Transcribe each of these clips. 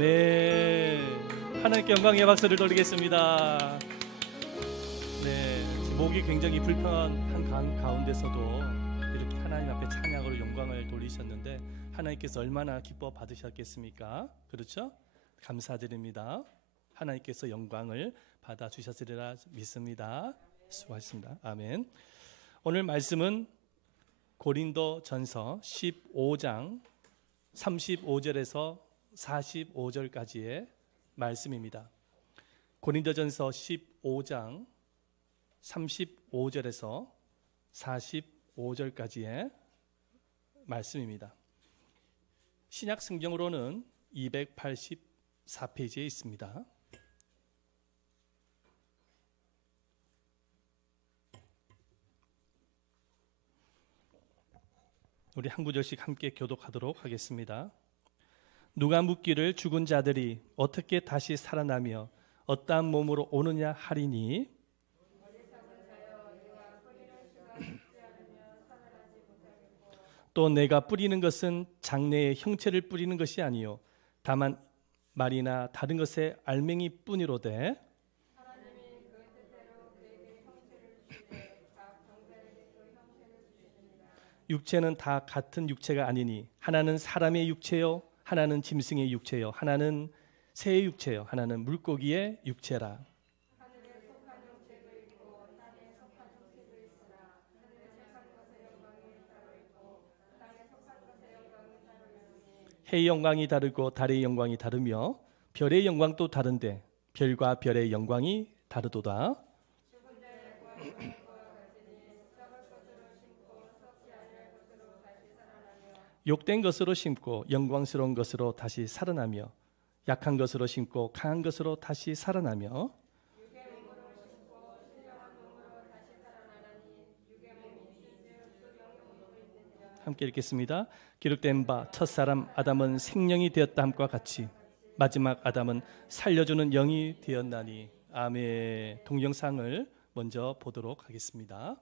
아멘. 하나님께 영광의 박수를 돌리겠습니다. 네, 목이 굉장히 불편한 가운데서도 이렇게 하나님 앞에 찬양으로 영광을 돌리셨는데 하나님께서 얼마나 기뻐 받으셨겠습니까? 그렇죠? 감사드립니다. 하나님께서 영광을 받아주셨으리라 믿습니다. 수고하셨습니다. 아멘. 오늘 말씀은 고린도전서 15장 35절에서 45절까지의 말씀입니다. 고린도전서 15장 35절에서 45절까지의 말씀입니다. 신약 성경으로는 284페이지에 있습니다. 우리 한 구절씩 함께 교독하도록 하겠습니다. 누가 묻기를 죽은 자들이 어떻게 다시 살아나며 어떠한 몸으로 오느냐 하리니 또 내가 뿌리는 것은 장래의 형체를 뿌리는 것이 아니요 다만 말이나 다른 것의 알맹이뿐이로되 육체는 다 같은 육체가 아니니 하나는 사람의 육체요 하나는 짐승의 육체요 하나는 새의 육체요 하나는 물고기의 육체라. 해의 영광이 다르고 달의 영광이 다르며 별의 영광도 다른데 별과 별의 영광이 다르도다. 욕된 것으로 심고 영광스러운 것으로 다시 살아나며 약한 것으로 심고 강한 것으로 다시 살아나며 함께 읽겠습니다. 기록된 바 첫사람 아담은 생명이 되었다 함과 같이 마지막 아담은 살려주는 영이 되었나니. 아멘. 동영상을 먼저 보도록 하겠습니다.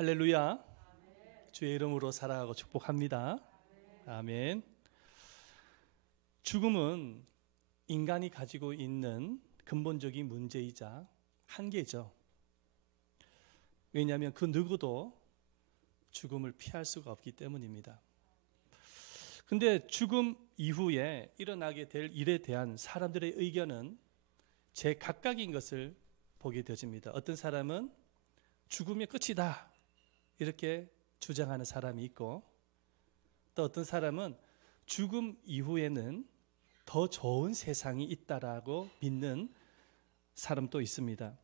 할렐루야. 주의 이름으로 살아가고 축복합니다. 아멘. 죽음은 인간이 가지고 있는 근본적인 문제이자 한계죠. 왜냐하면 그 누구도 죽음을 피할 수가 없기 때문입니다. 근데 죽음 이후에 일어나게 될 일에 대한 사람들의 의견은 제각각인 것을 보게 되어집니다. 어떤 사람은 죽음이 끝이다 이렇게 주장하는 사람이 있고, 또 어떤 사람은 죽음 이후에는 더 좋은 세상이 있다라고 믿는 사람도 있습니다.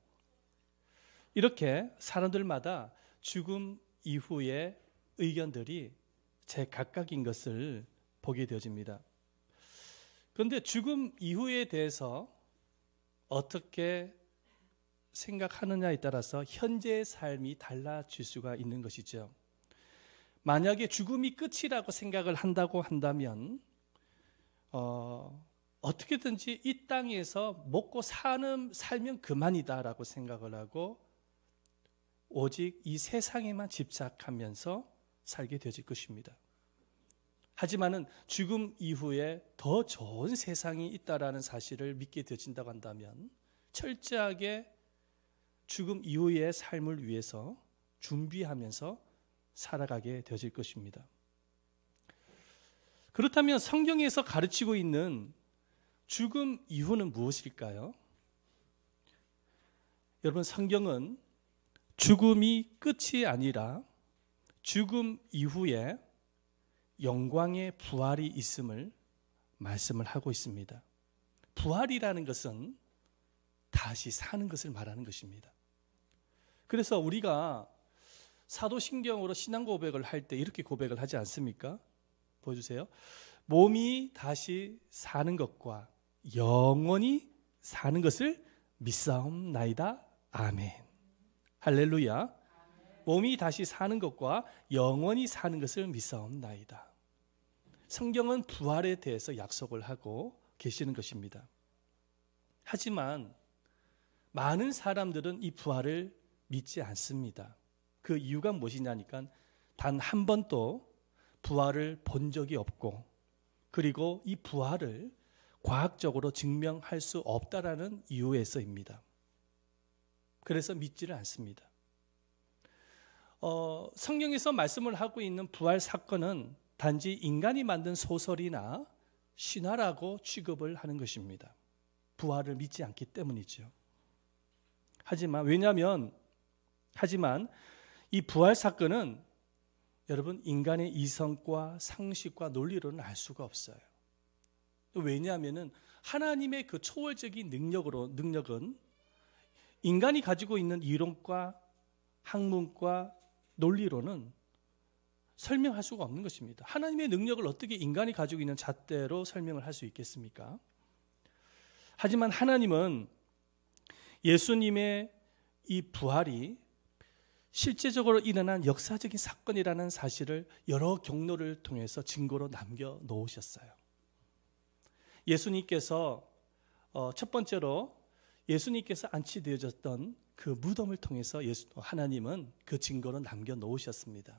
이렇게 사람들마다 죽음 이후의 의견들이 제각각인 것을 보게 되어집니다. 그런데 죽음 이후에 대해서 어떻게 생각하느냐에 따라서 현재의 삶이 달라질 수가 있는 것이죠. 만약에 죽음이 끝이라고 생각을 한다고 한다면 어떻게든지 이 땅에서 먹고 살면 그만이다라고 생각을 하고 오직 이 세상에만 집착하면서 살게 되질 것입니다. 하지만은 죽음 이후에 더 좋은 세상이 있다라는 사실을 믿게 되어진다고 한다면 철저하게 죽음 이후의 삶을 위해서 준비하면서 살아가게 되어질 것입니다. 그렇다면 성경에서 가르치고 있는 죽음 이후는 무엇일까요? 여러분, 성경은 죽음이 끝이 아니라 죽음 이후에 영광의 부활이 있음을 말씀을 하고 있습니다. 부활이라는 것은 다시 사는 것을 말하는 것입니다. 그래서 우리가 사도신경으로 신앙 고백을 할 때 이렇게 고백을 하지 않습니까? 보여주세요. 몸이 다시 사는 것과 영원히 사는 것을 믿사옵나이다. 아멘. 할렐루야. 몸이 다시 사는 것과 영원히 사는 것을 믿사옵나이다. 성경은 부활에 대해서 약속을 하고 계시는 것입니다. 하지만 많은 사람들은 이 부활을 믿지 않습니다. 그 이유가 무엇이냐니까 단 한 번도 부활을 본 적이 없고, 그리고 이 부활을 과학적으로 증명할 수 없다라는 이유에서입니다. 그래서 믿지를 않습니다. 성경에서 말씀을 하고 있는 부활 사건은 단지 인간이 만든 소설이나 신화라고 취급을 하는 것입니다. 부활을 믿지 않기 때문이죠. 하지만 이 부활 사건은 여러분, 인간의 이성과 상식과 논리로는 알 수가 없어요. 왜냐하면 하나님의 그 초월적인 능력은 인간이 가지고 있는 이론과 학문과 논리로는 설명할 수가 없는 것입니다. 하나님의 능력을 어떻게 인간이 가지고 있는 잣대로 설명을 할 수 있겠습니까? 하지만 하나님은 예수님의 이 부활이 실제적으로 일어난 역사적인 사건이라는 사실을 여러 경로를 통해서 증거로 남겨놓으셨어요. 예수님께서 첫 번째로 예수님께서 안치되어졌던 그 무덤을 통해서 하나님은 그 증거로 남겨놓으셨습니다.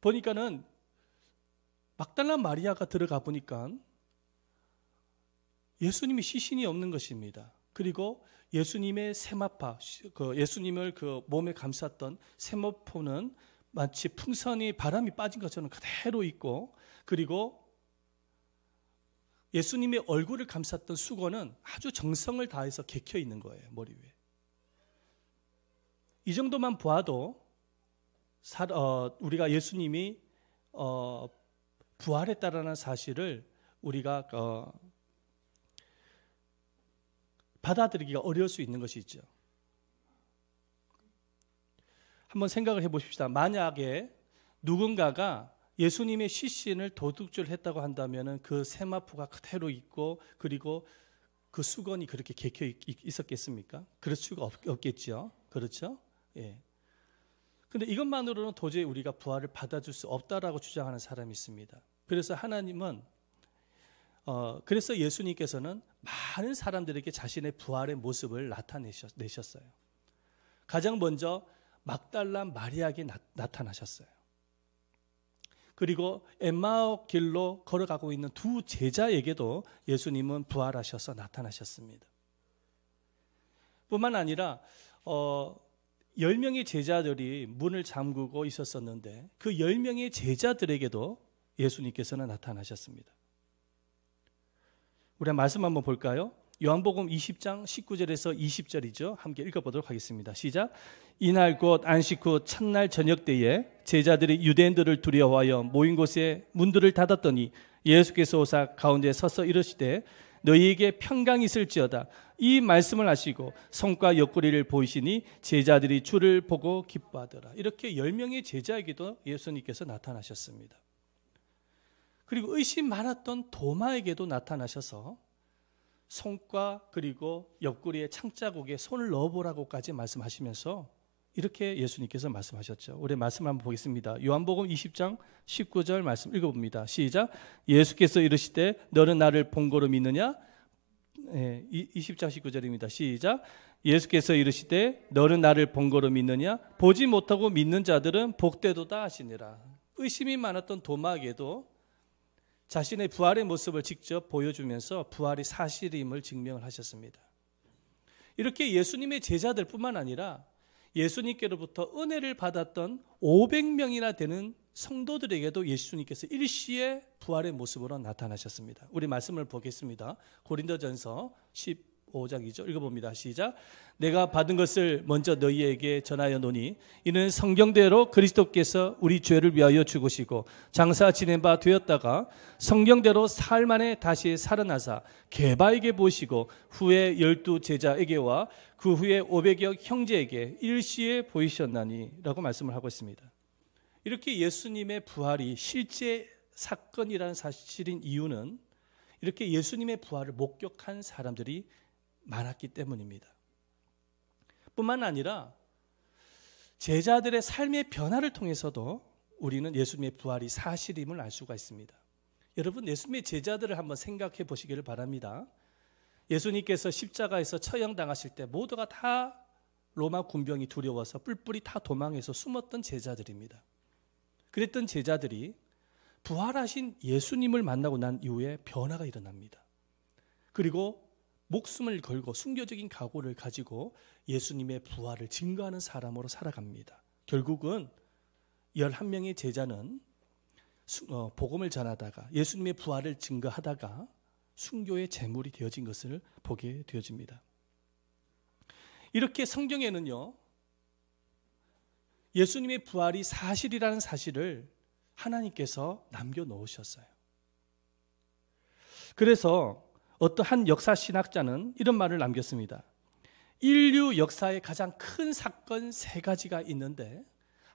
보니까는 막달라 마리아가 들어가 보니까 예수님이 시신이 없는 것입니다. 그리고 예수님의 세마파, 예수님을 그 몸에 감쌌던 세마포는 마치 풍선이 바람이 빠진 것처럼 그대로 있고, 그리고 예수님의 얼굴을 감쌌던 수건은 아주 정성을 다해서 개켜 있는 거예요, 머리 위에. 이 정도만 보아도 우리가 예수님이 부활했다라는 사실을 우리가 받아들이기가 어려울 수 있는 것이죠. 한번 생각을 해보십시다. 만약에 누군가가 예수님의 시신을 도둑질을 했다고 한다면 그 세마포가 그대로 있고, 그리고 그 수건이 그렇게 개켜 있었겠습니까? 그럴 수가 없겠죠. 그렇죠? 예. 근데 이것만으로는 도저히 우리가 부활을 받아줄 수 없다라고 주장하는 사람이 있습니다. 그래서 하나님은 그래서 예수님께서는 많은 사람들에게 자신의 부활의 모습을 나타내셨어요. 가장 먼저 막달라 마리아에게 나타나셨어요. 그리고 엠마오 길로 걸어가고 있는 두 제자에게도 예수님은 부활하셔서 나타나셨습니다. 뿐만 아니라 10명의 제자들이 문을 잠그고 있었었는데 그 10명의 제자들에게도 예수님께서는 나타나셨습니다. 우리 말씀 한번 볼까요? 요한복음 20장 19절에서 20절이죠. 함께 읽어보도록 하겠습니다. 시작. 이날 곧 안식 후 첫날 저녁 때에 제자들이 유대인들을 두려워하여 모인 곳에 문들을 닫았더니 예수께서 오사 가운데 서서 이르시되 너희에게 평강이 있을지어다. 이 말씀을 하시고 손과 옆구리를 보이시니 제자들이 주를 보고 기뻐하더라. 이렇게 10명의 제자에게도 예수님께서 나타나셨습니다. 그리고 의심 많았던 도마에게도 나타나셔서 손과 그리고 옆구리에 창자국에 손을 넣어보라고까지 말씀하시면서 이렇게 예수님께서 말씀하셨죠. 우리 말씀 한번 보겠습니다. 요한복음 20장 19절 말씀 읽어봅니다. 시작. 예수께서 이르시되 너는 나를 본고로 믿느냐? 20장 19절입니다. 시작. 예수께서 이르시되 너는 나를 본고로 믿느냐? 보지 못하고 믿는 자들은 복되도다 하시니라. 의심이 많았던 도마에게도 자신의 부활의 모습을 직접 보여주면서 부활이 사실임을 증명을 하셨습니다. 이렇게 예수님의 제자들뿐만 아니라 예수님께로부터 은혜를 받았던 500명이나 되는 성도들에게도 예수님께서 일시에 부활의 모습으로 나타나셨습니다. 우리 말씀을 보겠습니다. 고린도전서 15장이죠. 읽어봅니다. 시작. 내가 받은 것을 먼저 너희에게 전하여 노니 이는 성경대로 그리스도께서 우리 죄를 위하여 죽으시고 장사 지낸 바 되었다가 성경대로 사흘 만에 다시 살아나사 게바에게 보이시고 후에 12 제자에게와 그 후에 500여 형제에게 일시에 보이셨나니 라고 말씀을 하고 있습니다. 이렇게 예수님의 부활이 실제 사건이라는 사실인 이유는 이렇게 예수님의 부활을 목격한 사람들이 많았기 때문입니다. 뿐만 아니라 제자들의 삶의 변화를 통해서도 우리는 예수님의 부활이 사실임을 알 수가 있습니다. 여러분, 예수님의 제자들을 한번 생각해 보시기를 바랍니다. 예수님께서 십자가에서 처형당하실 때 모두가 다 로마 군병이 두려워서 뿔뿔이 다 도망해서 숨었던 제자들입니다. 그랬던 제자들이 부활하신 예수님을 만나고 난 이후에 변화가 일어납니다. 그리고 목숨을 걸고 순교적인 각오를 가지고 예수님의 부활을 증거하는 사람으로 살아갑니다. 결국은 11명의 제자는 복음을 전하다가 예수님의 부활을 증거하다가 순교의 제물이 되어진 것을 보게 되어집니다. 이렇게 성경에는요, 예수님의 부활이 사실이라는 사실을 하나님께서 남겨놓으셨어요. 그래서 어떠한 역사신학자는 이런 말을 남겼습니다. 인류 역사의 가장 큰 사건 3가지가 있는데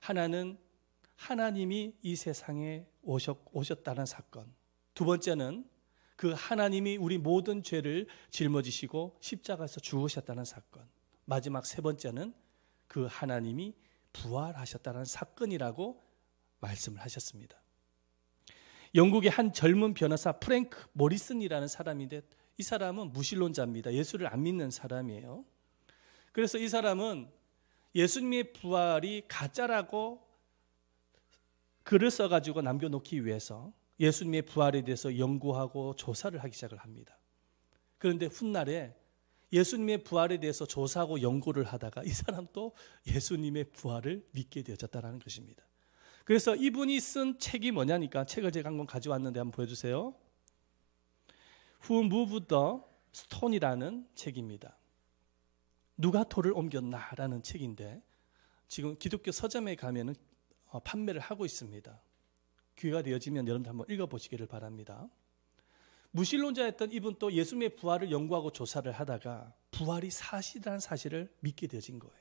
하나는 하나님이 이 세상에 오셨다는 사건, 두 번째는 그 하나님이 우리 모든 죄를 짊어지시고 십자가에서 죽으셨다는 사건, 마지막 3번째는 그 하나님이 부활하셨다는 사건이라고 말씀을 하셨습니다. 영국의 한 젊은 변호사 프랭크 모리슨이라는 사람인데 이 사람은 무신론자입니다. 예수를 안 믿는 사람이에요. 그래서 이 사람은 예수님의 부활이 가짜라고 글을 써가지고 남겨놓기 위해서 예수님의 부활에 대해서 연구하고 조사를 하기 시작을 합니다. 그런데 훗날에 예수님의 부활에 대해서 조사하고 연구를 하다가 이 사람도 예수님의 부활을 믿게 되어졌다는 것입니다. 그래서 이분이 쓴 책이 뭐냐니까 책을 제가 한권 가져왔는데 한번 보여주세요. Who Moved the Stone이라는 책입니다. 누가 돌을 옮겼나라는 책인데 지금 기독교 서점에 가면은 판매를 하고 있습니다. 기회가 되어지면 여러분들 한번 읽어보시기를 바랍니다. 무신론자였던 이분 또 예수님의 부활을 연구하고 조사를 하다가 부활이 사실이라는 사실을 믿게 되어진 거예요.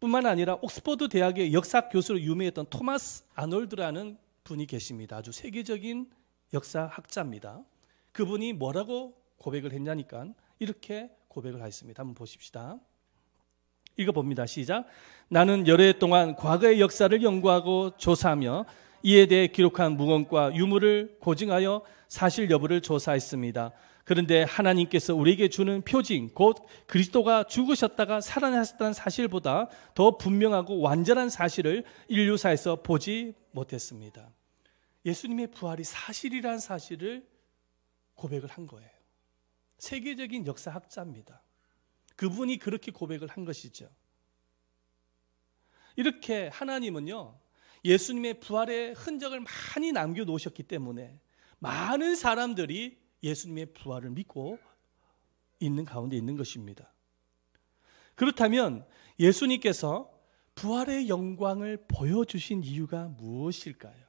뿐만 아니라 옥스퍼드 대학의 역사 교수로 유명했던 토마스 아놀드라는 분이 계십니다. 아주 세계적인 역사학자입니다. 그분이 뭐라고 고백을 했냐니까 이렇게 고백을 하였습니다. 한번 보십시다. 읽어봅니다. 시작. 나는 여러 해 동안 과거의 역사를 연구하고 조사하며 이에 대해 기록한 문헌과 유물을 고증하여 사실 여부를 조사했습니다. 그런데 하나님께서 우리에게 주는 표징, 곧 그리스도가 죽으셨다가 살아나셨다는 사실보다 더 분명하고 완전한 사실을 인류사에서 보지 못했습니다. 예수님의 부활이 사실이라는 사실을 고백을 한 거예요. 세계적인 역사학자입니다. 그분이 그렇게 고백을 한 것이죠. 이렇게 하나님은요, 예수님의 부활의 흔적을 많이 남겨놓으셨기 때문에 많은 사람들이 예수님의 부활을 믿고 있는 가운데 있는 것입니다. 그렇다면 예수님께서 부활의 영광을 보여주신 이유가 무엇일까요?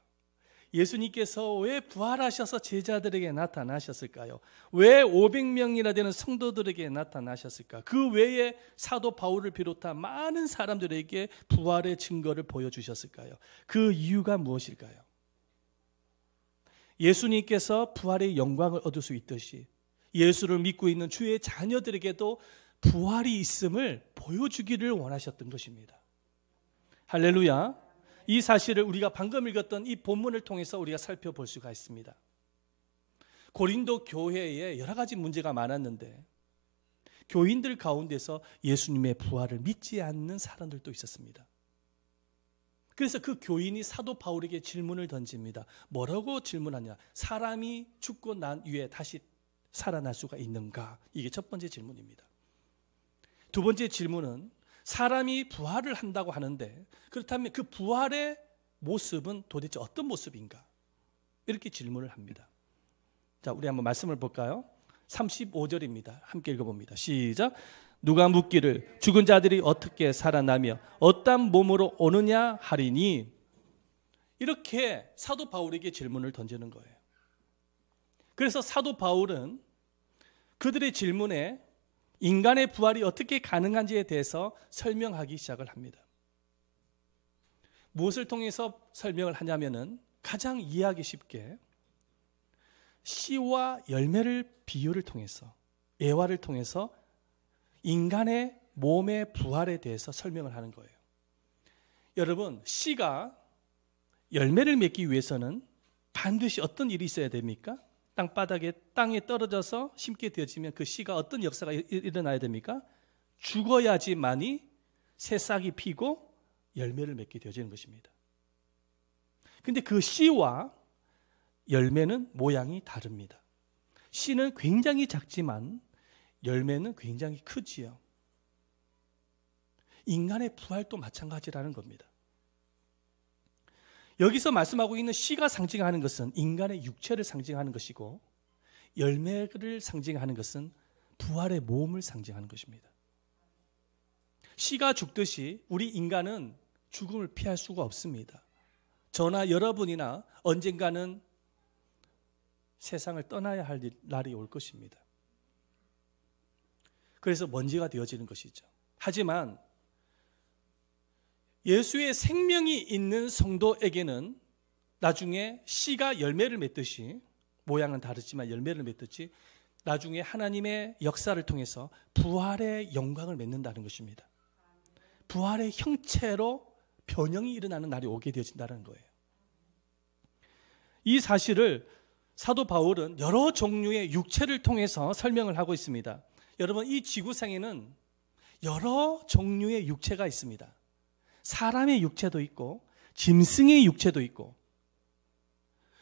예수님께서 왜 부활하셔서 제자들에게 나타나셨을까요? 왜 500명이나 되는 성도들에게 나타나셨을까? 그 외에 사도 바울을 비롯한 많은 사람들에게 부활의 증거를 보여주셨을까요? 그 이유가 무엇일까요? 예수님께서 부활의 영광을 얻을 수 있듯이 예수를 믿고 있는 주의 자녀들에게도 부활이 있음을 보여주기를 원하셨던 것입니다. 할렐루야. 이 사실을 우리가 방금 읽었던 이 본문을 통해서 우리가 살펴볼 수가 있습니다. 고린도 교회에 여러 가지 문제가 많았는데 교인들 가운데서 예수님의 부활을 믿지 않는 사람들도 있었습니다. 그래서 그 교인이 사도 바울에게 질문을 던집니다. 뭐라고 질문하냐? 사람이 죽고 난 후에 다시 살아날 수가 있는가? 이게 첫 번째 질문입니다. 두 번째 질문은 사람이 부활을 한다고 하는데 그렇다면 그 부활의 모습은 도대체 어떤 모습인가? 이렇게 질문을 합니다. 자, 우리 한번 말씀을 볼까요? 35절입니다. 함께 읽어봅니다. 시작. 누가 묻기를 죽은 자들이 어떻게 살아나며 어떤 몸으로 오느냐 하리니, 이렇게 사도 바울에게 질문을 던지는 거예요. 그래서 사도 바울은 그들의 질문에 인간의 부활이 어떻게 가능한지에 대해서 설명하기 시작을 합니다. 무엇을 통해서 설명을 하냐면은 가장 이해하기 쉽게 씨와 열매를 비유를 통해서, 예화를 통해서 인간의 몸의 부활에 대해서 설명을 하는 거예요. 여러분, 씨가 열매를 맺기 위해서는 반드시 어떤 일이 있어야 됩니까? 땅에 떨어져서 심게 되어지면 그 씨가 어떤 역사가 일어나야 됩니까? 죽어야지만이 새싹이 피고 열매를 맺게 되어지는 것입니다. 근데 그 씨와 열매는 모양이 다릅니다. 씨는 굉장히 작지만 열매는 굉장히 크지요. 인간의 부활도 마찬가지라는 겁니다. 여기서 말씀하고 있는 씨가 상징하는 것은 인간의 육체를 상징하는 것이고, 열매를 상징하는 것은 부활의 몸을 상징하는 것입니다. 씨가 죽듯이 우리 인간은 죽음을 피할 수가 없습니다. 저나 여러분이나 언젠가는 세상을 떠나야 할 날이 올 것입니다. 그래서 먼지가 되어지는 것이죠. 하지만 예수의 생명이 있는 성도에게는 나중에 씨가 열매를 맺듯이, 모양은 다르지만 열매를 맺듯이 나중에 하나님의 역사를 통해서 부활의 영광을 맺는다는 것입니다. 부활의 형체로 변형이 일어나는 날이 오게 되어진다는 거예요. 이 사실을 사도 바울은 여러 종류의 육체를 통해서 설명을 하고 있습니다. 여러분, 이 지구상에는 여러 종류의 육체가 있습니다. 사람의 육체도 있고 짐승의 육체도 있고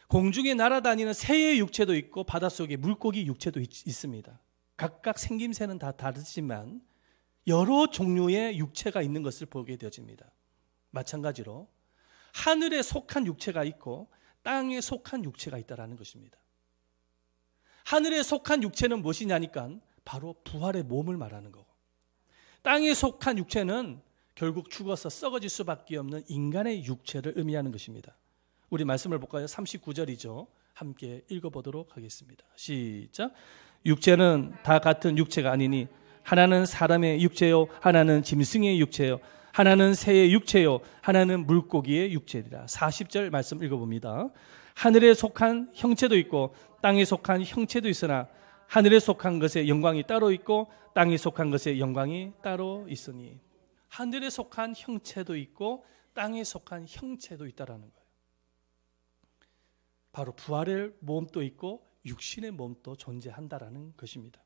공중에 날아다니는 새의 육체도 있고 바닷속에 물고기 육체도 있습니다. 각각 생김새는 다 다르지만 여러 종류의 육체가 있는 것을 보게 되어집니다. 마찬가지로 하늘에 속한 육체가 있고 땅에 속한 육체가 있다는 것입니다. 하늘에 속한 육체는 무엇이냐니까 바로 부활의 몸을 말하는 거고, 땅에 속한 육체는 결국 죽어서 썩어질 수밖에 없는 인간의 육체를 의미하는 것입니다. 우리 말씀을 볼까요? 39절이죠. 함께 읽어보도록 하겠습니다. 시작. 육체는 다 같은 육체가 아니니 하나는 사람의 육체요, 하나는 짐승의 육체요, 하나는 새의 육체요, 하나는 물고기의 육체리라. 40절 말씀 읽어봅니다. 하늘에 속한 형체도 있고 땅에 속한 형체도 있으나 하늘에 속한 것의 영광이 따로 있고 땅에 속한 것의 영광이 따로 있으니, 하늘에 속한 형체도 있고 땅에 속한 형체도 있다라는 거예요. 바로 부활의 몸도 있고 육신의 몸도 존재한다라는 것입니다.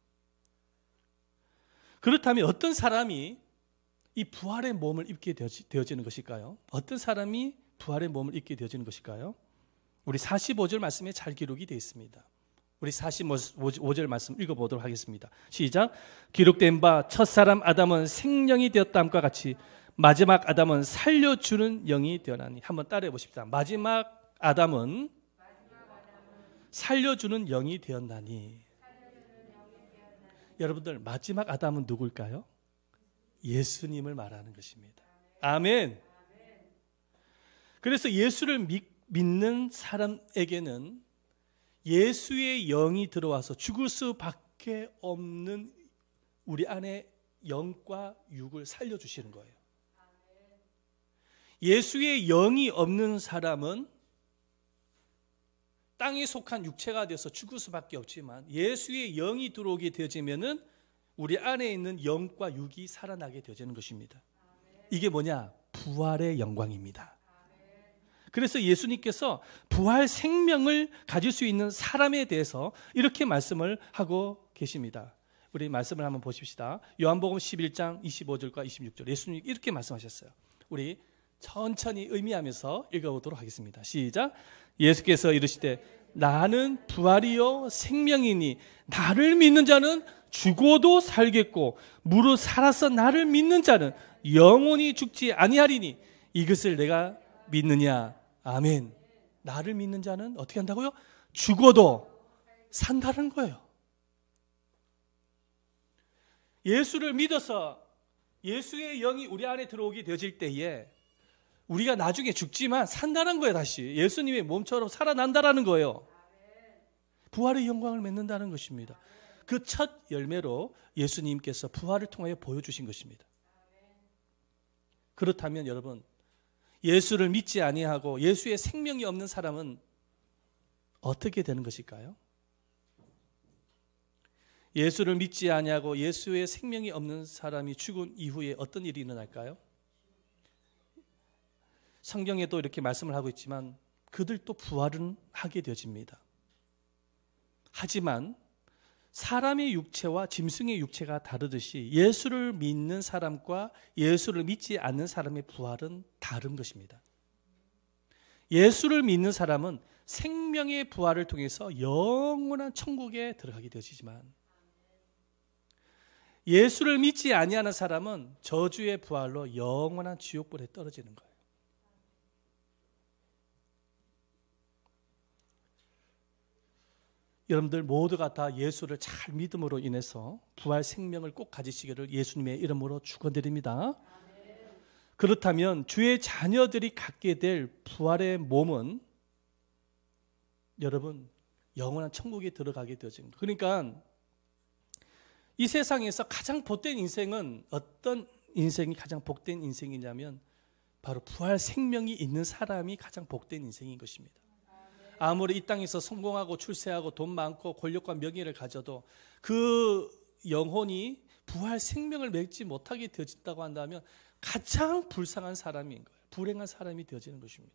그렇다면 어떤 사람이 이 부활의 몸을 입게 되어지는 것일까요? 어떤 사람이 부활의 몸을 입게 되어지는 것일까요? 우리 45절 말씀에 잘 기록이 되어 있습니다. 우리 45절 말씀 읽어보도록 하겠습니다. 시작. 기록된 바 첫사람 아담은 생령이 되었다 함과 같이 마지막 아담은 살려주는 영이 되어나니. 한번 따라해 보십시다. 마지막 아담은 살려주는 영이 되었나니. 여러분들, 마지막 아담은 누굴까요? 예수님을 말하는 것입니다. 아멘. 그래서 예수를 믿는 사람에게는 예수의 영이 들어와서 죽을 수밖에 없는 우리 안에 영과 육을 살려주시는 거예요. 예수의 영이 없는 사람은 땅에 속한 육체가 되어서 죽을 수밖에 없지만 예수의 영이 들어오게 되어지면은 우리 안에 있는 영과 육이 살아나게 되어지는 것입니다. 이게 뭐냐? 부활의 영광입니다. 그래서 예수님께서 부활 생명을 가질 수 있는 사람에 대해서 이렇게 말씀을 하고 계십니다. 우리 말씀을 한번 보십시다. 요한복음 11장 25절과 26절. 예수님이 이렇게 말씀하셨어요. 우리 천천히 의미하면서 읽어보도록 하겠습니다. 시작. 예수께서 이르시되 나는 부활이요 생명이니 나를 믿는 자는 죽어도 살겠고 무릇 살아서 나를 믿는 자는 영원히 죽지 아니하리니 이것을 내가 믿느냐 아멘. 나를 믿는 자는 어떻게 한다고요? 죽어도 산다는 거예요. 예수를 믿어서 예수의 영이 우리 안에 들어오게 되어질 때에 우리가 나중에 죽지만 산다는 거예요. 다시 예수님의 몸처럼 살아난다라는 거예요. 부활의 영광을 맺는다는 것입니다. 그 첫 열매로 예수님께서 부활을 통하여 보여주신 것입니다. 그렇다면 여러분, 예수를 믿지 아니하고 예수의 생명이 없는 사람은 어떻게 되는 것일까요? 예수를 믿지 아니하고 예수의 생명이 없는 사람이 죽은 이후에 어떤 일이 일어날까요? 성경에도 이렇게 말씀을 하고 있지만 그들도 부활은 하게 되어집니다. 하지만 사람의 육체와 짐승의 육체가 다르듯이 예수를 믿는 사람과 예수를 믿지 않는 사람의 부활은 다른 것입니다. 예수를 믿는 사람은 생명의 부활을 통해서 영원한 천국에 들어가게 되어지지만 예수를 믿지 아니하는 사람은 저주의 부활로 영원한 지옥불에 떨어지는 거예요. 여러분들 모두가 다 예수를 잘 믿음으로 인해서 부활 생명을 꼭 가지시기를 예수님의 이름으로 축원드립니다. 그렇다면 주의 자녀들이 갖게 될 부활의 몸은 여러분 영원한 천국에 들어가게 되어진 거예요. 그러니까 이 세상에서 가장 복된 인생은 어떤 인생이 가장 복된 인생이냐면 바로 부활 생명이 있는 사람이 가장 복된 인생인 것입니다. 아무리 이 땅에서 성공하고 출세하고 돈 많고 권력과 명예를 가져도 그 영혼이 부활 생명을 맺지 못하게 되어진다고 한다면 가장 불쌍한 사람인 거예요. 불행한 사람이 되어지는 것입니다.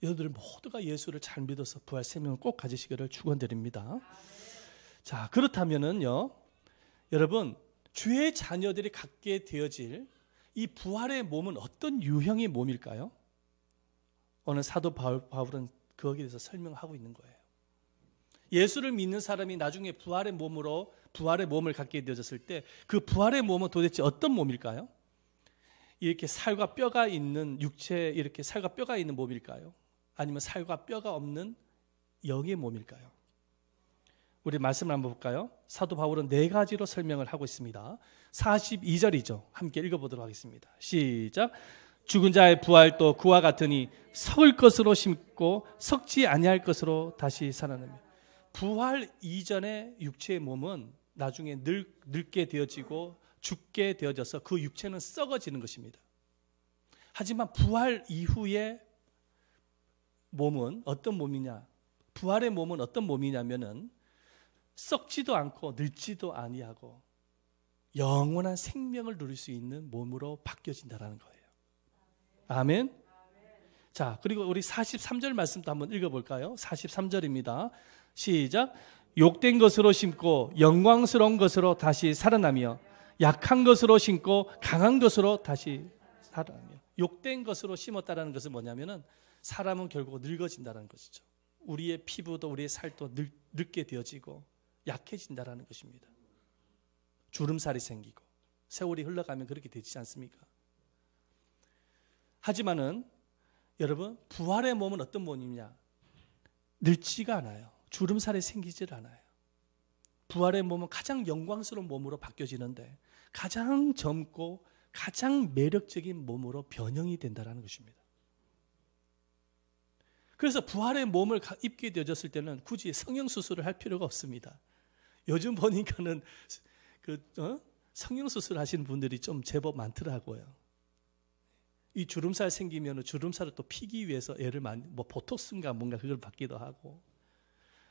여러분들 모두가 예수를 잘 믿어서 부활 생명을 꼭 가지시기를 축원드립니다. 자, 그렇다면은요, 여러분 주의 자녀들이 갖게 되어질 이 부활의 몸은 어떤 유형의 몸일까요? 오늘 사도 바울은 거기에 대해서 설명하고 있는 거예요. 예수를 믿는 사람이 나중에 부활의 몸을 갖게 되어졌을 때 그 부활의 몸은 도대체 어떤 몸일까요? 이렇게 살과 뼈가 있는 육체, 이렇게 살과 뼈가 있는 몸일까요? 아니면 살과 뼈가 없는 영의 몸일까요? 우리 말씀을 한번 볼까요? 사도 바울은 4가지로 설명을 하고 있습니다. 42절이죠. 함께 읽어보도록 하겠습니다. 시작. 죽은 자의 부활도 그와 같으니 썩을 것으로 심고 썩지 아니할 것으로 다시 살아납니다. 부활 이전의 육체의 몸은 나중에 늙게 되어지고 죽게 되어져서 그 육체는 썩어지는 것입니다. 하지만 부활 이후의 몸은 어떤 몸이냐? 부활의 몸은 어떤 몸이냐면은 썩지도 않고 늙지도 아니하고 영원한 생명을 누릴 수 있는 몸으로 바뀌어진다는 거예요. 아멘. 자, 그리고 우리 43절 말씀도 한번 읽어볼까요? 43절입니다. 시작. 욕된 것으로 심고 영광스러운 것으로 다시 살아나며 약한 것으로 심고 강한 것으로 다시 살아나며. 욕된 것으로 심었다는 것은 뭐냐면은 사람은 결국 늙어진다는 것이죠. 우리의 피부도 우리의 살도 늙게 되어지고 약해진다는 것입니다. 주름살이 생기고 세월이 흘러가면 그렇게 되지 않습니까? 하지만은 여러분 부활의 몸은 어떤 몸이냐? 늙지가 않아요. 주름살이 생기질 않아요. 부활의 몸은 가장 영광스러운 몸으로 바뀌어지는데 가장 젊고 가장 매력적인 몸으로 변형이 된다는 것입니다. 그래서 부활의 몸을 입게 되어졌을 때는 굳이 성형수술을 할 필요가 없습니다. 요즘 보니까는 성형수술 하시는 분들이 좀 제법 많더라고요. 이 주름살 생기면 주름살을 또 피기 위해서 애를 많이 보톡스인가 뭔가 그걸 받기도 하고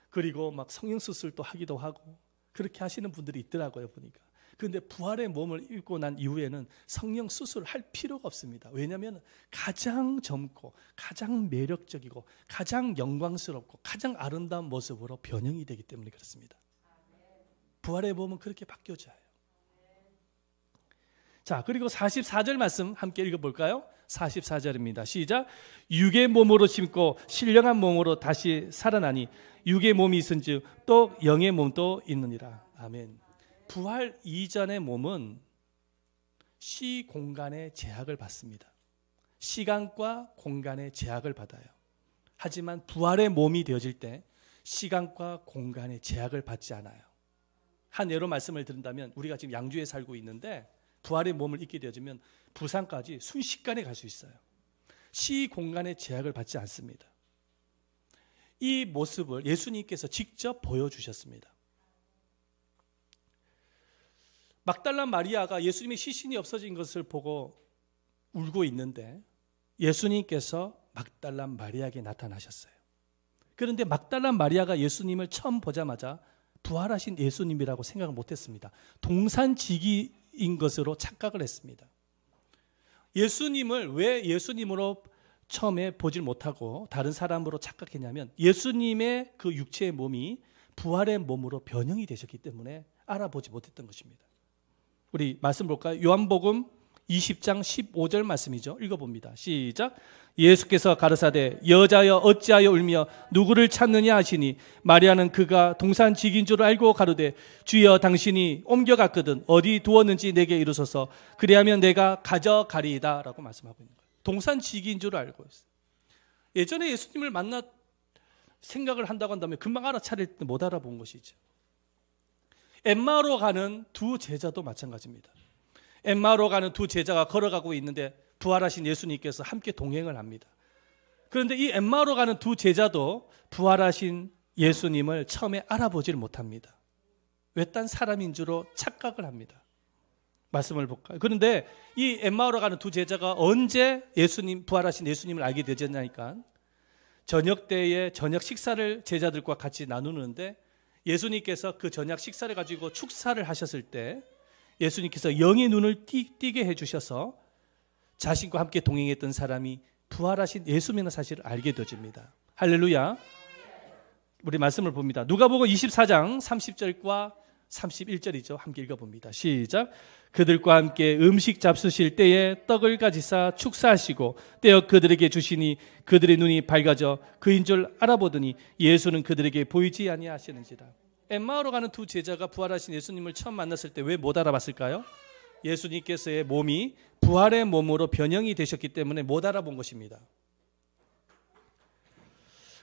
그리고 막 성형수술도 하기도 하고 그렇게 하시는 분들이 있더라고요 보니까. 그런데 부활의 몸을 입고 난 이후에는 성형수술을 할 필요가 없습니다. 왜냐하면 가장 젊고 가장 매력적이고 가장 영광스럽고 가장 아름다운 모습으로 변형이 되기 때문에 그렇습니다. 부활의 몸은 그렇게 바뀌어져요. 자, 그리고 44절 말씀 함께 읽어볼까요? 44절입니다. 시작. 육의 몸으로 심고 신령한 몸으로 다시 살아나니 육의 몸이 있은즉 또 영의 몸도 있느니라. 아멘. 부활 이전의 몸은 시 공간의 제약을 받습니다. 시간과 공간의 제약을 받아요. 하지만 부활의 몸이 되어질 때 시간과 공간의 제약을 받지 않아요. 한 예로 말씀을 드린다면 우리가 지금 양주에 살고 있는데 부활의 몸을 입게 되어지면 부산까지 순식간에 갈 수 있어요. 시 공간의 제약을 받지 않습니다. 이 모습을 예수님께서 직접 보여주셨습니다. 막달라 마리아가 예수님의 시신이 없어진 것을 보고 울고 있는데 예수님께서 막달라 마리아에게 나타나셨어요. 그런데 막달라 마리아가 예수님을 처음 보자마자 부활하신 예수님이라고 생각을 못했습니다. 동산지기인 것으로 착각을 했습니다. 예수님을 왜 예수님으로 처음에 보질 못하고 다른 사람으로 착각했냐면 예수님의 그 육체의 몸이 부활의 몸으로 변형이 되셨기 때문에 알아보지 못했던 것입니다. 우리 말씀 볼까요? 요한복음 20장 15절 말씀이죠. 읽어봅니다. 시작. 예수께서 가르사대 여자여 어찌하여 울며 누구를 찾느냐 하시니 마리아는 그가 동산직인 줄 알고 가로되 주여 당신이 옮겨갔거든 어디 두었는지 내게 이르소서 그리하면 내가 가져가리이다 라고 말씀하고 있는 거예요. 동산직인 줄 알고 있어요. 예전에 예수님을 만나 생각을 한다고 한다면 금방 알아차릴 때 못 알아본 것이죠. 엠마오로 가는 두 제자도 마찬가지입니다. 엠마오로 가는 두 제자가 걸어가고 있는데 부활하신 예수님께서 함께 동행을 합니다. 그런데 이 엠마오로 가는 두 제자도 부활하신 예수님을 처음에 알아보질 못합니다. 외딴 사람인 줄로 착각을 합니다. 말씀을 볼까요? 그런데 이 엠마오로 가는 두 제자가 언제 예수님 부활하신 예수님을 알게 되었냐니까 저녁 때에 저녁 식사를 제자들과 같이 나누는데 예수님께서 그 저녁 식사를 가지고 축사를 하셨을 때 예수님께서 영의 눈을 띄게 해주셔서 자신과 함께 동행했던 사람이 부활하신 예수님의 사실을 알게 되어집니다. 할렐루야. 우리 말씀을 봅니다. 누가복음 24장 30절과 31절이죠. 함께 읽어봅니다. 시작. 그들과 함께 음식 잡수실 때에 떡을 가지사 축사하시고 떼어 그들에게 주시니 그들의 눈이 밝아져 그인 줄 알아보더니 예수는 그들에게 보이지 아니하시는지라. 엠마오로 가는 두 제자가 부활하신 예수님을 처음 만났을 때 왜 못 알아봤을까요? 예수님께서의 몸이 부활의 몸으로 변형이 되셨기 때문에 못 알아본 것입니다.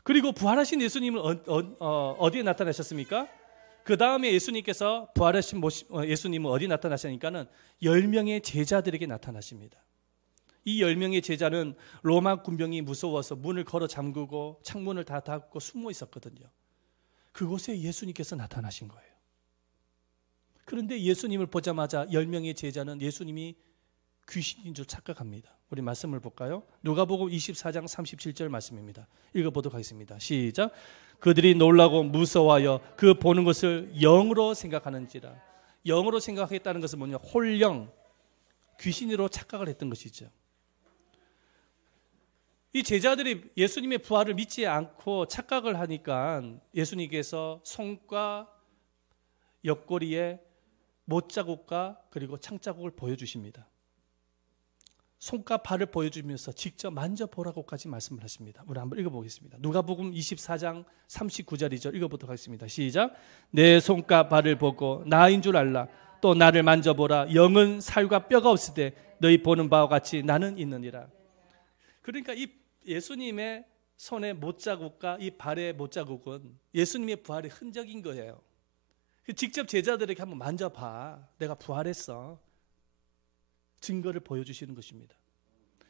그리고 부활하신 예수님은 어디에 나타나셨습니까? 그 다음에 예수님께서 부활하신 예수님은 어디 나타나시니까는 10명의 제자들에게 나타나십니다. 이 10명의 제자는 로마 군병이 무서워서 문을 걸어 잠그고 창문을 다 닫고 숨어 있었거든요. 그곳에 예수님께서 나타나신 거예요. 그런데 예수님을 보자마자 10명의 제자는 예수님이 귀신인 줄 착각합니다. 우리 말씀을 볼까요? 누가복음 24장 37절 말씀입니다. 읽어보도록 하겠습니다. 시작. 그들이 놀라고 무서워하여 그 보는 것을 영으로 생각하는지라. 영으로 생각했다는 것은 뭐냐? 홀령, 귀신으로 착각을 했던 것이죠. 이 제자들이 예수님의 부활을 믿지 않고 착각을 하니까 예수님께서 손과 옆구리에 못자국과 그리고 창자국을 보여주십니다. 손과 발을 보여주면서 직접 만져보라고까지 말씀을 하십니다. 우리 한번 읽어보겠습니다. 누가복음 24장 39절이죠. 읽어보도록 하겠습니다. 시작. 내 손과 발을 보고 나인 줄 알라. 또 나를 만져보라. 영은 살과 뼈가 없을 때 너희 보는 바와 같이 나는 있느니라. 그러니까 이 예수님의 손의 못자국과 이 발의 못자국은 예수님의 부활의 흔적인 거예요. 직접 제자들에게 한번 만져봐. 내가 부활했어. 증거를 보여주시는 것입니다.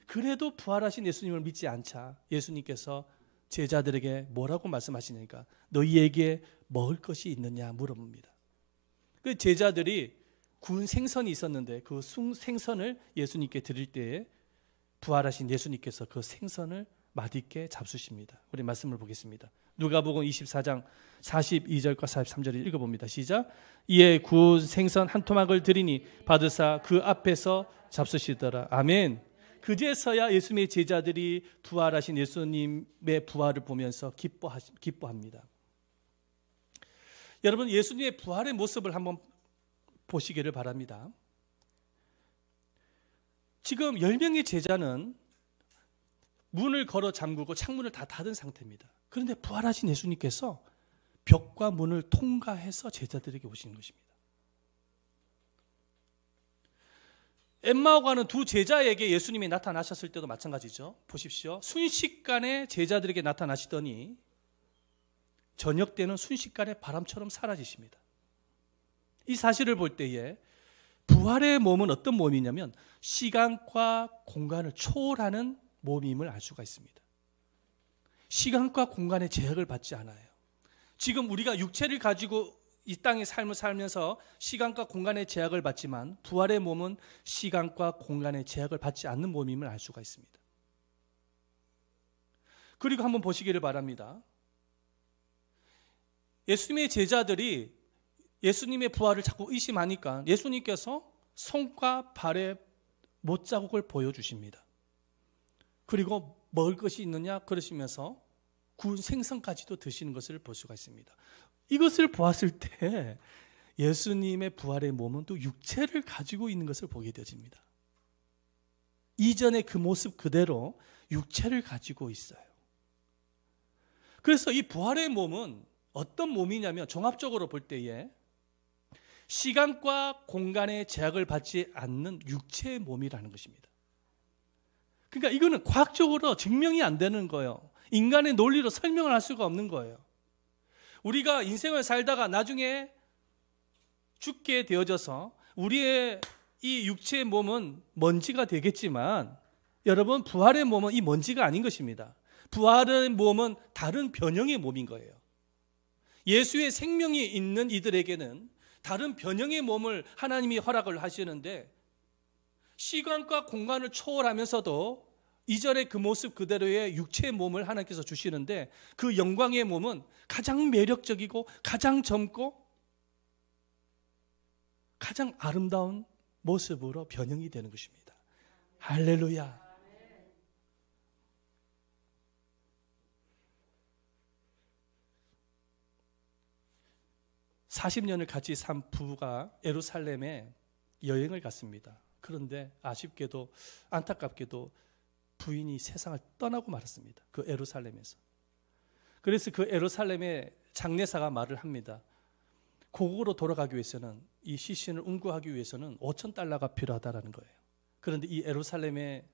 그래도 부활하신 예수님을 믿지 않자 예수님께서 제자들에게 뭐라고 말씀하시니까 너희에게 먹을 것이 있느냐 물어봅니다. 그 제자들이 구운 생선이 있었는데 그 생선을 예수님께 드릴 때에 부활하신 예수님께서 그 생선을 맛있게 잡수십니다. 우리 말씀을 보겠습니다. 누가복음 24장 42절과 43절을 읽어봅니다. 시작. 이에 구운 생선 한 토막을 드리니 받으사 그 앞에서 잡수시더라. 아멘. 그제서야 예수님의 제자들이 부활하신 예수님의 부활을 보면서 기뻐합니다. 여러분, 예수님의 부활의 모습을 한번 보시기를 바랍니다. 지금 10명의 제자는 문을 걸어 잠그고 창문을 다 닫은 상태입니다. 그런데 부활하신 예수님께서 벽과 문을 통과해서 제자들에게 오시는 것입니다. 엠마오 가는 두 제자에게 예수님이 나타나셨을 때도 마찬가지죠. 보십시오. 순식간에 제자들에게 나타나시더니 저녁 때는 순식간에 바람처럼 사라지십니다. 이 사실을 볼 때에 부활의 몸은 어떤 몸이냐면 시간과 공간을 초월하는 몸임을 알 수가 있습니다. 시간과 공간의 제약을 받지 않아요. 지금 우리가 육체를 가지고 이 땅의 삶을 살면서 시간과 공간의 제약을 받지만 부활의 몸은 시간과 공간의 제약을 받지 않는 몸임을 알 수가 있습니다. 그리고 한번 보시기를 바랍니다. 예수님의 제자들이 예수님의 부활을 자꾸 의심하니까 예수님께서 손과 발의 못자국을 보여주십니다. 그리고 먹을 것이 있느냐 그러시면서 구운 생선까지도 드시는 것을 볼 수가 있습니다. 이것을 보았을 때 예수님의 부활의 몸은 또 육체를 가지고 있는 것을 보게 되어집니다. 이전의 그 모습 그대로 육체를 가지고 있어요. 그래서 이 부활의 몸은 어떤 몸이냐면 종합적으로 볼 때에 시간과 공간의 제약을 받지 않는 육체의 몸이라는 것입니다. 그러니까 이거는 과학적으로 증명이 안 되는 거예요. 인간의 논리로 설명을 할 수가 없는 거예요. 우리가 인생을 살다가 나중에 죽게 되어져서 우리의 이 육체의 몸은 먼지가 되겠지만 여러분, 부활의 몸은 이 먼지가 아닌 것입니다. 부활의 몸은 다른 변형의 몸인 거예요. 예수의 생명이 있는 이들에게는 다른 변형의 몸을 하나님이 허락을 하시는데 시간과 공간을 초월하면서도 이전의 그 모습 그대로의 육체의 몸을 하나님께서 주시는데 그 영광의 몸은 가장 매력적이고 가장 젊고 가장 아름다운 모습으로 변형이 되는 것입니다. 할렐루야. (40년을) 같이 산 부부가 예루살렘에 여행을 갔습니다. 그런데 아쉽게도 안타깝게도 부인이 세상을 떠나고 말았습니다. 그 예루살렘에서. 그래서 그 예루살렘의 장례사가 말을 합니다. 고국으로 돌아가기 위해서는 이 시신을 운구하기 위해서는 $5,000가 필요하다라는 거예요. 그런데 이 예루살렘의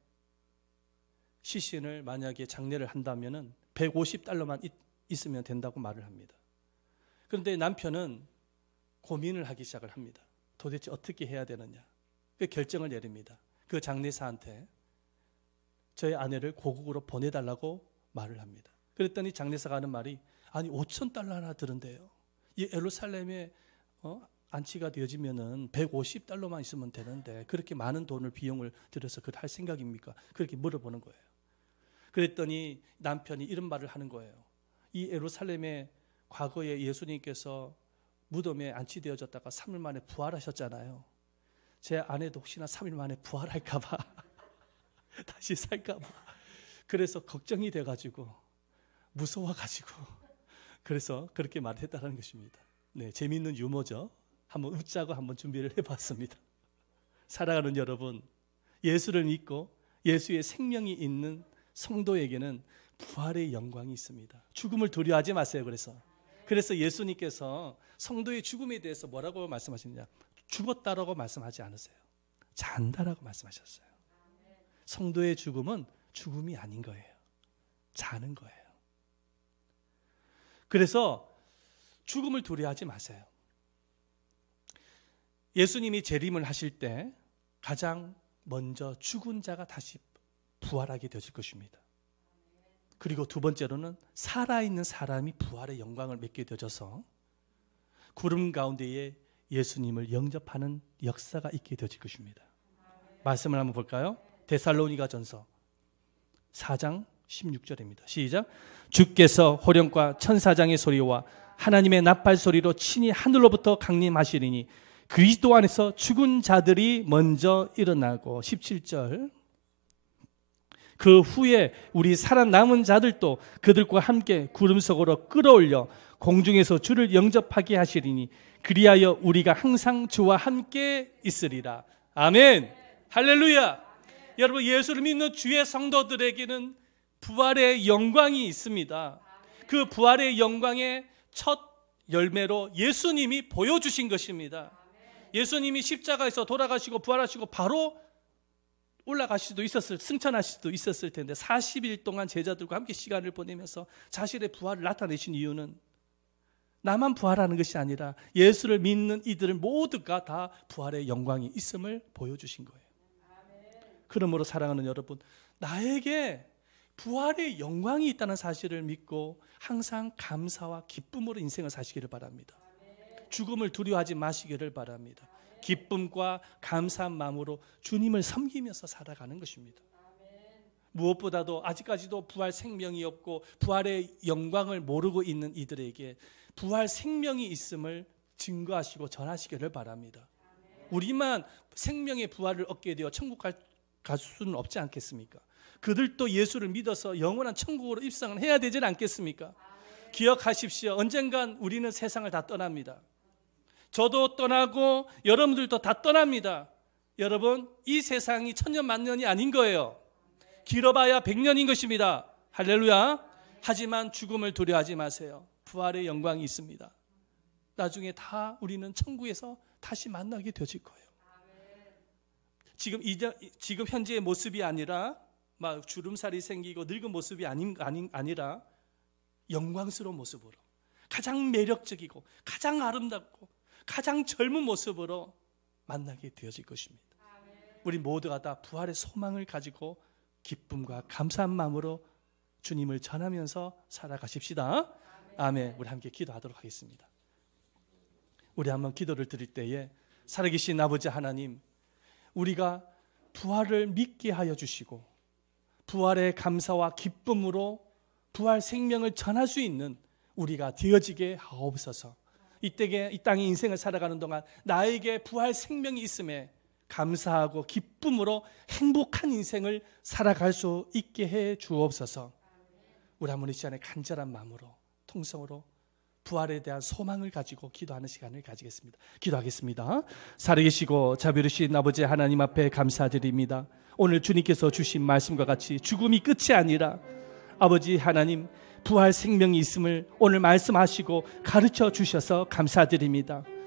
시신을 만약에 장례를 한다면은 $150만 있으면 된다고 말을 합니다. 그런데 남편은 고민을 하기 시작을 합니다. 도대체 어떻게 해야 되느냐. 그 결정을 내립니다. 그 장례사한테 저희 아내를 고국으로 보내달라고 말을 합니다. 그랬더니 장례사가 하는 말이 아니 $5,000나 드는데요. 이 예루살렘에 안치가 되어지면은 $150만 있으면 되는데 그렇게 많은 돈을 비용을 들여서 그걸 할 생각입니까? 그렇게 물어보는 거예요. 그랬더니 남편이 이런 말을 하는 거예요. 이 예루살렘에 과거에 예수님께서 무덤에 안치되어졌다가 3일 만에 부활하셨잖아요. 제 아내도 혹시나 3일 만에 부활할까 봐 다시 살까 봐 그래서 걱정이 돼가지고 무서워가지고 그래서 그렇게 말했다는 것입니다. 네, 재미있는 유머죠. 한번 웃자고 한번 준비를 해봤습니다. 사랑하는 여러분, 예수를 믿고 예수의 생명이 있는 성도에게는 부활의 영광이 있습니다. 죽음을 두려워하지 마세요. 그래서 예수님께서 성도의 죽음에 대해서 뭐라고 말씀하시느냐? 죽었다라고 말씀하지 않으세요. 잔다라고 말씀하셨어요. 성도의 죽음은 죽음이 아닌 거예요. 자는 거예요. 그래서 죽음을 두려워하지 마세요. 예수님이 재림을 하실 때 가장 먼저 죽은 자가 다시 부활하게 되실 것입니다. 그리고 두 번째로는 살아있는 사람이 부활의 영광을 맺게 되어져서 구름 가운데에 예수님을 영접하는 역사가 있게 되어질 것입니다. 말씀을 한번 볼까요? 데살로니가전서 4장 16절입니다. 시작. 주께서 호령과 천사장의 소리와 하나님의 나팔 소리로 친히 하늘로부터 강림하시리니 그리스도 안에서 죽은 자들이 먼저 일어나고 17절. 그 후에 우리 살아남은 자들도 그들과 함께 구름 속으로 끌어올려 공중에서 주를 영접하게 하시리니 그리하여 우리가 항상 주와 함께 있으리라. 아멘. 할렐루야. 여러분, 예수를 믿는 주의 성도들에게는 부활의 영광이 있습니다. 그 부활의 영광의 첫 열매로 예수님이 보여주신 것입니다. 예수님이 십자가에서 돌아가시고 부활하시고 바로 올라가실 수도 있었을, 승천하실 수도 있었을 텐데 40일 동안 제자들과 함께 시간을 보내면서 자신의 부활을 나타내신 이유는 나만 부활하는 것이 아니라 예수를 믿는 이들 모두가 다 부활의 영광이 있음을 보여주신 거예요. 그러므로 사랑하는 여러분, 나에게 부활의 영광이 있다는 사실을 믿고 항상 감사와 기쁨으로 인생을 사시기를 바랍니다. 죽음을 두려워하지 마시기를 바랍니다. 기쁨과 감사한 마음으로 주님을 섬기면서 살아가는 것입니다. 무엇보다도 아직까지도 부활 생명이 없고 부활의 영광을 모르고 있는 이들에게 부활 생명이 있음을 증거하시고 전하시기를 바랍니다. 우리만 생명의 부활을 얻게 되어 천국 갈 수는 없지 않겠습니까? 그들도 예수를 믿어서 영원한 천국으로 입성을 해야 되지 않겠습니까? 기억하십시오. 언젠간 우리는 세상을 다 떠납니다. 저도 떠나고 여러분들도 다 떠납니다. 여러분, 이 세상이 천년 만년이 아닌 거예요. 길어봐야 100년인 것입니다. 할렐루야. 하지만 죽음을 두려워하지 마세요. 부활의 영광이 있습니다. 나중에 다 우리는 천국에서 다시 만나게 되어질 거예요. 지금 현재의 모습이 아니라 막 주름살이 생기고 늙은 모습이 아니라 영광스러운 모습으로, 가장 매력적이고 가장 아름답고 가장 젊은 모습으로 만나게 되어질 것입니다. 우리 모두가 다 부활의 소망을 가지고 기쁨과 감사한 마음으로 주님을 전하면서 살아가십시다. 아멘. 우리 함께 기도하도록 하겠습니다. 우리 한번 기도를 드릴 때에 살아계신 아버지 하나님, 우리가 부활을 믿게 하여 주시고 부활의 감사와 기쁨으로 부활 생명을 전할 수 있는 우리가 되어지게 하옵소서. 이 땅의 인생을 살아가는 동안 나에게 부활 생명이 있음에 감사하고 기쁨으로 행복한 인생을 살아갈 수 있게 해 주옵소서. 우리 한번 이 시간에 간절한 마음으로 통성으로 부활에 대한 소망을 가지고 기도하는 시간을 가지겠습니다. 기도하겠습니다. 살아계시고 자비로우신 아버지 하나님 앞에 감사드립니다. 오늘 주님께서 주신 말씀과 같이 죽음이 끝이 아니라 아버지 하나님 부활 생명이 있음을 오늘 말씀하시고 가르쳐 주셔서 감사드립니다.